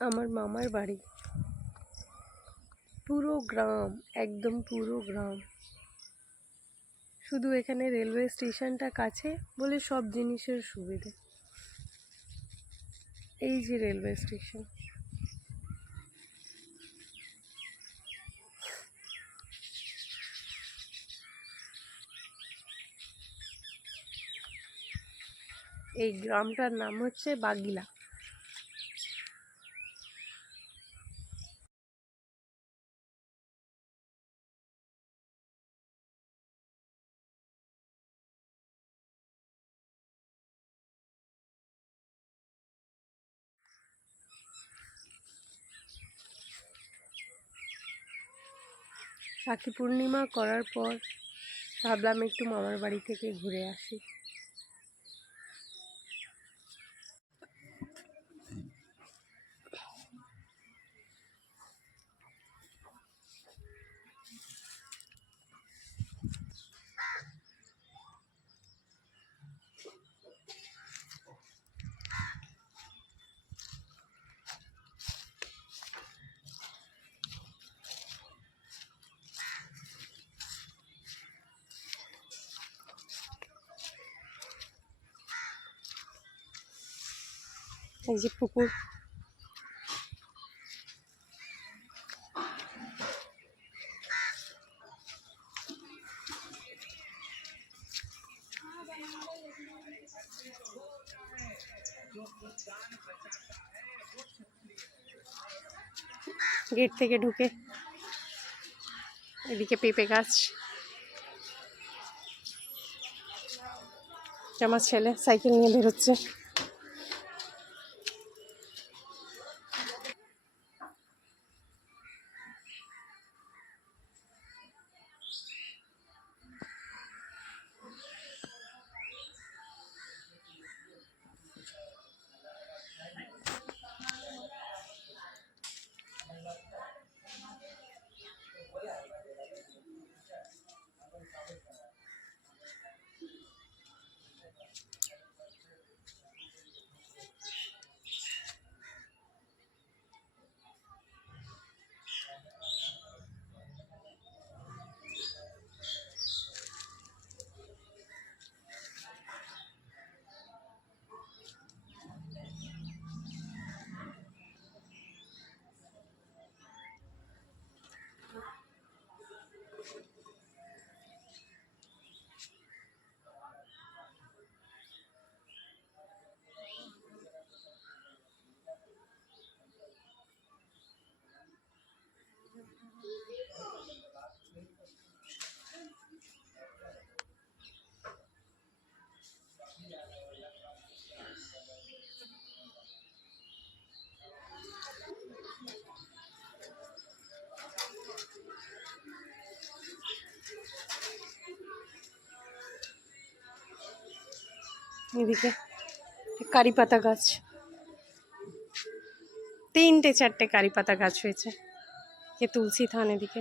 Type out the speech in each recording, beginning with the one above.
আমার মামার বাড়ি। পুরো গ্রাম, একদম পুরো গ্রাম। শুধু এখানে রেলওয়ে স্টেশনটা কাছে বলে সব জিনিসের সুবিধে। এই যে রেলওয়ে স্টেশন। এই গ্রামটার নাম হচ্ছে বাগিলা। রাখি পূর্ণিমা করার পর ভাবলাম একটু মামার বাড়ি থেকে ঘুরে আসি। এই যে পুকুর। গেট থেকে ঢুকে এদিকে পেঁপে গাছ। আমার ছেলে সাইকেল নিয়ে বেরোচ্ছে। এদিকে কারি পাতা গাছ। তিনটে চারটে কারি পাতা গাছ হয়েছে। কে তুলসী থান এদিকে।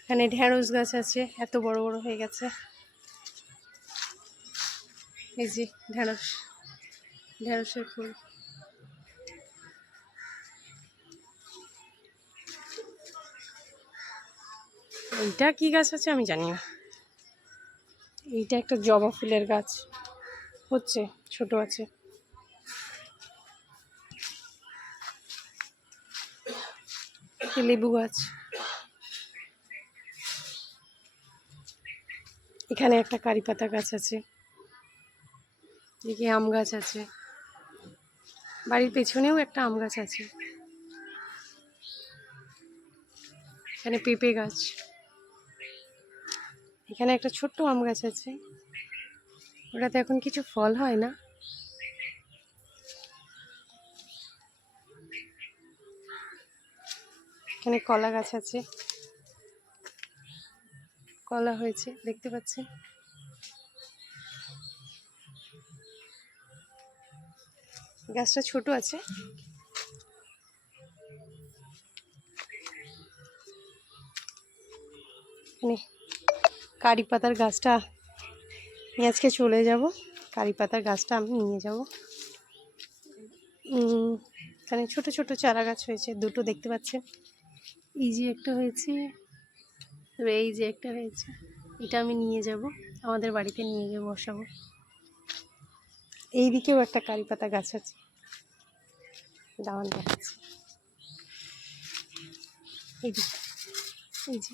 এখানে ঢ্যাঁড়স গাছ আছে, এত বড় বড় হয়ে গেছে। এই যে ঢেঁড়স, ঢেঁড়সের ফুল। এইটা কি গাছ আছে আমি জানি না। এইটা একটা জবা ফুলের গাছ। হচ্ছে, ছোট আছে। লেবু গাছ। এখানে একটা কারি পাতা গাছ আছে। এদিকে আম গাছ আছে। বাড়ির পেছনেও একটা আম গাছ আছে। এখানে পেঁপে গাছ। এখানে একটা ছোট্ট আম গাছ আছে। ওটাতে এখন কিছু ফল হয় না। এখানে কলা গাছ আছে। কলা হয়েছে, দেখতে পাচ্ছেন? গাছটা ছোট আছে। এখানে কারি পাতার গাছটা আজকে চলে যাব। কারি পাতার গাছটা আমি নিয়ে যাব। এখানে ছোট ছোট চারা গাছ হয়েছে, দুটো দেখতে পাচ্ছেন। এই যে একটা হয়েছে এই যে একটা হয়েছে, এটা আমি নিয়ে যাব, আমাদের বাড়িতে নিয়ে গিয়ে বসাবো। এই দিকেও একটা কারি পাতা গাছ আছে। দাওয়ান দেখাচ্ছে। এই দিকে এই যে।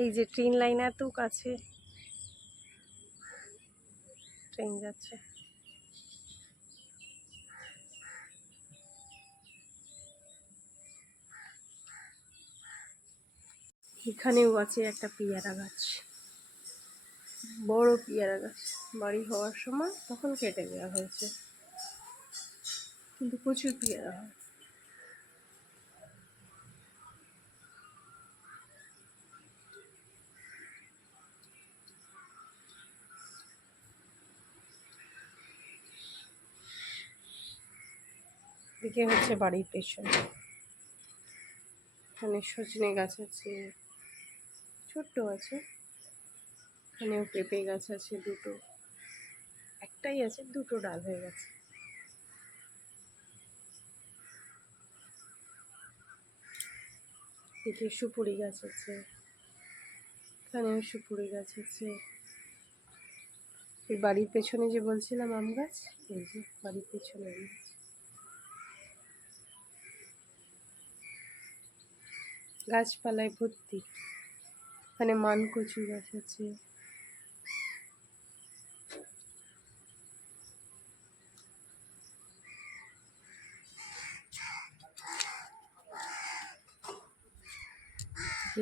এই যে ট্রেন লাইন এত কাছে। ট্রেন যাচ্ছে। এখানেও আছে একটা পেয়ারা গাছ। বড় পেয়ারা গাছ। বাড়ি হওয়ার সময় তখন কেটে দেওয়া হয়েছে। কিন্তু প্রচুর পেয়ারা হয়। দিকে হচ্ছে বাড়ির পেছনে। এখানে সজনে গাছ আছে, ছোট্ট আছে। এখানেও পেঁপে গাছ আছে দুটো। একটাই আছে, দুটো ডাল হয়ে গেছে। এদিকে সুপুরি গাছ আছে, এখানেও সুপুরি গাছ আছে। এই বাড়ির পেছনে যে বলছিলাম আম গাছ, এই যে বাড়ির পেছনে আম গাছ। গাছপালায় ভর্তি। এখানে মানকচু গাছ আছে।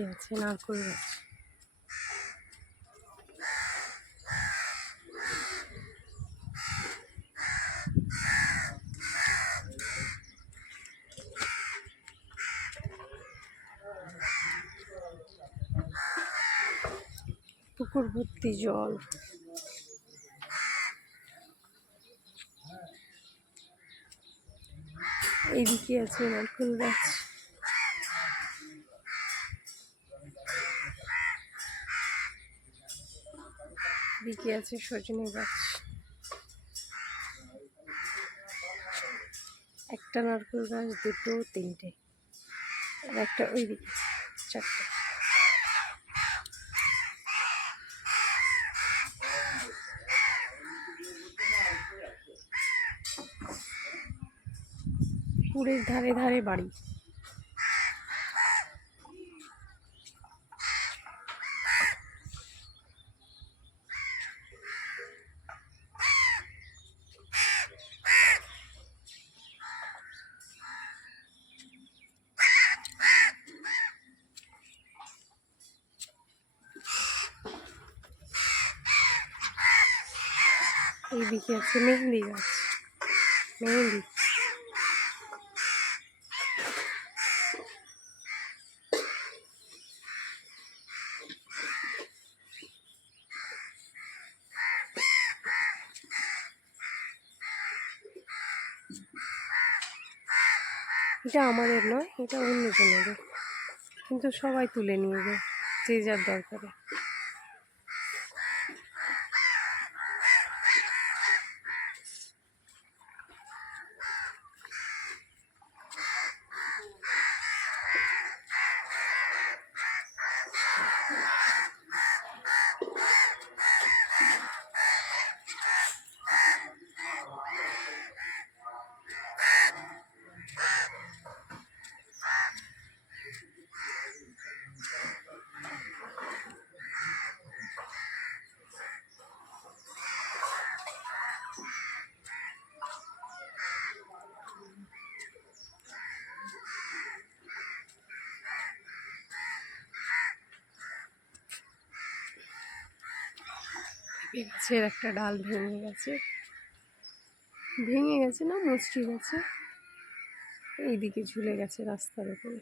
আছে নারকোল গাছ। পুকুর ভর্তি জল। এইদিকে আছে নারকেল গাছ। দিকে আছে সজনে গাছ। একটা নারকেল গাছ, দুটো, তিনটে। আর একটা ওইদিকে, চারটে। পুরের ধারে ধারে বাড়ি। এইদিকে আছে মেহেন্দি গাছ। মেহেন্দি। এটা আমাদের নয় এটা অন্য জনের কিন্তু সবাই তুলে নিয়ে যায় যে যার দরকারে। গাছের একটা ডাল ভেঙে গেছে। ভেঙে গেছে না মুচড়ে গেছে। এইদিকে ঝুলে গেছে রাস্তার উপরে